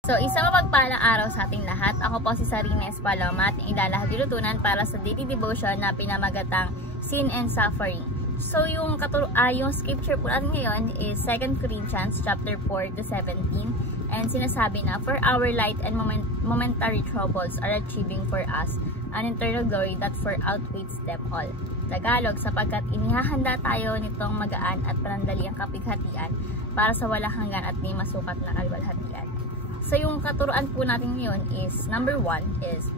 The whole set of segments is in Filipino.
So, isang mapagpalang araw sa ating lahat. Ako po si Sarina Espaloma at ilalahad nilutunan para sa daily devotion na pinamagatang Sin and Suffering. So, yung scripture po natin ngayon is 2 Corinthians chapter 4 to 17. And sinasabi na, for our light and momentary troubles are achieving for us an eternal glory that far outweighs them all. Tagalog, sapagkat inihahanda tayo nitong magaan at panandaliang kapighatian para sa walang hanggan at di masukat na kaluwalhatian. So, yung katuruan po natin ngayon is, number 1 is,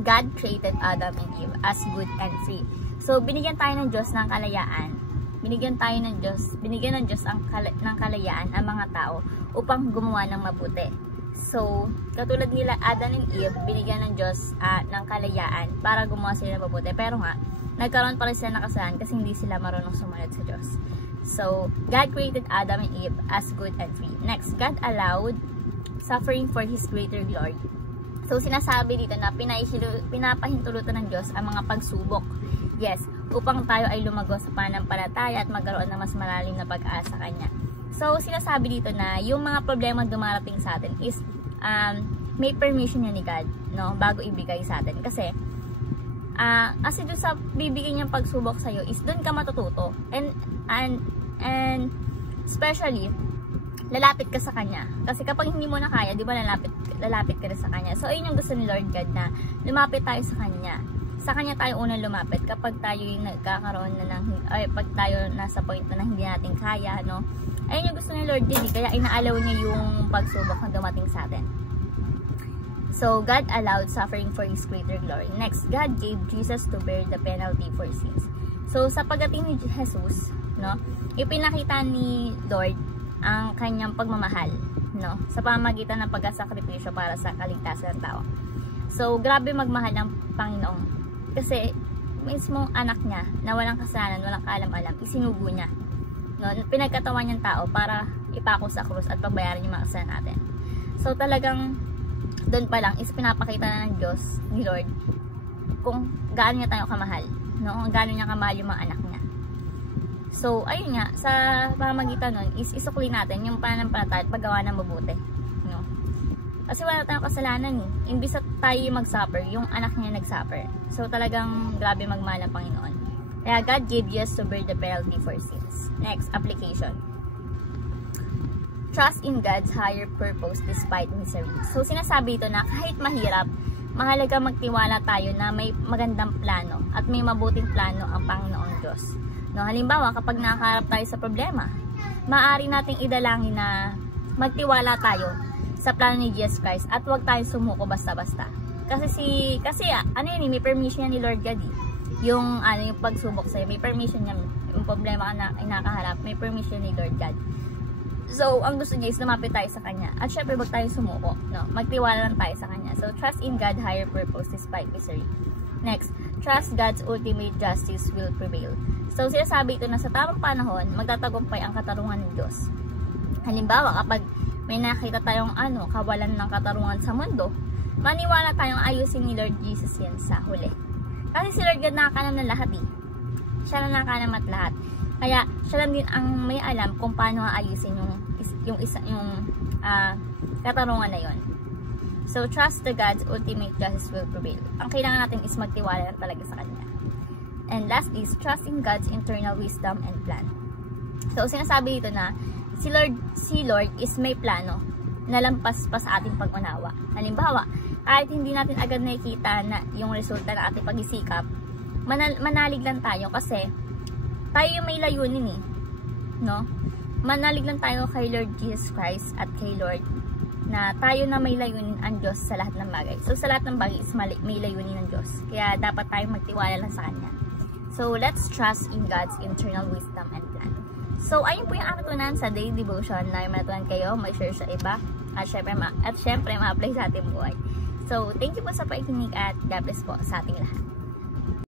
God created Adam and Eve as good and free. So, binigyan tayo ng Diyos ng kalayaan. Binigyan ng Diyos ng kalayaan ang mga tao upang gumawa ng mabuti. So, katulad nila Adam and Eve, binigyan ng Diyos ng kalayaan para gumawa sila ng mabuti. Pero nga, nagkaroon pa rin sila ng kasalanan kasi hindi sila marunong sumunod sa Diyos. So, God created Adam and Eve as good and free. Next, God allowed suffering for His greater glory. So, sinasabi dito na pinapahintulutan ng Diyos ang mga pagsubok. Yes, upang tayo ay lumago sa pananampalataya at magkaroon ng mas malalim na pag-asa sa Kanya. So, sinasabi dito na yung mga problema dumarating sa atin is may permission niya ni God, no, bago ibigay sa atin. Kasi doon sa bibigyan niyang pagsubok sa iyo is doon ka matututo. And especially lalapit ka sa Kanya. Kasi kapag hindi mo na kaya, di ba, lalapit ka na sa Kanya. So, ayun yung gusto ni Lord God, na lumapit tayo sa Kanya. Sa Kanya tayo unang lumapit kapag tayo yung nagkakaroon na pag tayo nasa point na hindi natin kaya, no? Ayun yung gusto ni Lord God, kaya inaalaw niya yung pagsubok na dumating sa atin. So, God allowed suffering for His greater glory. Next, God gave Jesus to bear the penalty for sins. So, sa pagdating ni Jesus, no, ipinakita ni Lord ang Kanyang pagmamahal, no, sa pamamagitan ng pagkasakripisyo para sa kaligtasan ng tao. So, grabe magmahal ng Panginoon. Kasi, mismong anak niya, na walang kasalanan, walang kaalam-alam, isinugo niya. No, pinagkatawan niyang tao para ipako sa krus at pagbayaran yung mga kasalanan natin. So, talagang, doon pa lang, is pinapakita na ng Diyos, ni Lord, kung gaano niya tayo kamahal. No, kung gaano niya kamahal yung mga anak niya. So, ayun nga, sa pamamagitan nun, is isukli natin yung pananampalataya at paggawa ng mabuti. No? Kasi wala tayong kasalanan eh. Imbis na tayo mag-suffer, yung anak niya nag-suffer. So, talagang grabe magmahal ng Panginoon. Kaya God gave Jesus to bear the penalty for sins. Next, application. Trust in God's higher purpose despite misery. So, sinasabi ito na kahit mahirap, mahalaga magtiwala tayo na may magandang plano at may mabuting plano ang Panginoong Diyos. No, halimbawa, kapag nakaharap tayo sa problema, maaari nating idalangin na magtiwala tayo sa plano ni Jesus Christ at huwag tayong sumuko basta-basta. Kasi may permission niya ni Lord God. Yung pagsubok sa'yo, may permission niya. Yung problema na nakaharap, may permission ni Lord God. So, ang gusto niya is lumapit tayo sa Kanya. At syempre, huwag tayong sumuko. No? Magtiwala lang tayo sa Kanya. So, trust in God's higher purpose despite misery. Next, trust God's ultimate justice will prevail. So, sinasabi ito na sa tamang panahon, magtatagumpay ang katarungan ng Diyos. Halimbawa, kapag may nakita tayong kawalan ng katarungan sa mundo, maniwala tayong ayusin ni Lord Jesus yan sa huli. Kasi si Lord God nakakalam ng lahat eh. Siya na nakakalam at lahat. Kaya, siya lang din ang may alam kung paano ayusin yung katarungan na yon. So, trust the God's ultimate justice will prevail. Ang kailangan natin is magtiwala lang talaga sa Kanya. And last is, trust in God's internal wisdom and plan. So, sinasabi dito na, si Lord is may plano na lampas pa sa ating pag-unawa. Halimbawa, kahit hindi natin agad nakikita na yung resulta ng ating pag-isikap, manalig lang tayo kasi tayo yung may layunin eh. No? Manalig lang tayo kay Lord Jesus Christ at kay Lord na tayo na may layunin ang Diyos sa lahat ng bagay. So, sa lahat ng bagay is may layunin ng Diyos. Kaya dapat tayo magtiwala lang sa Kanya. So, let's trust in God's internal wisdom and plan. So, ayun po yung natutunan sa daily devotion na matutunan kayo, may share sa iba, at syempre ma-apply sa ating buhay. So, thank you po sa pakikinig at God bless po sa ating lahat.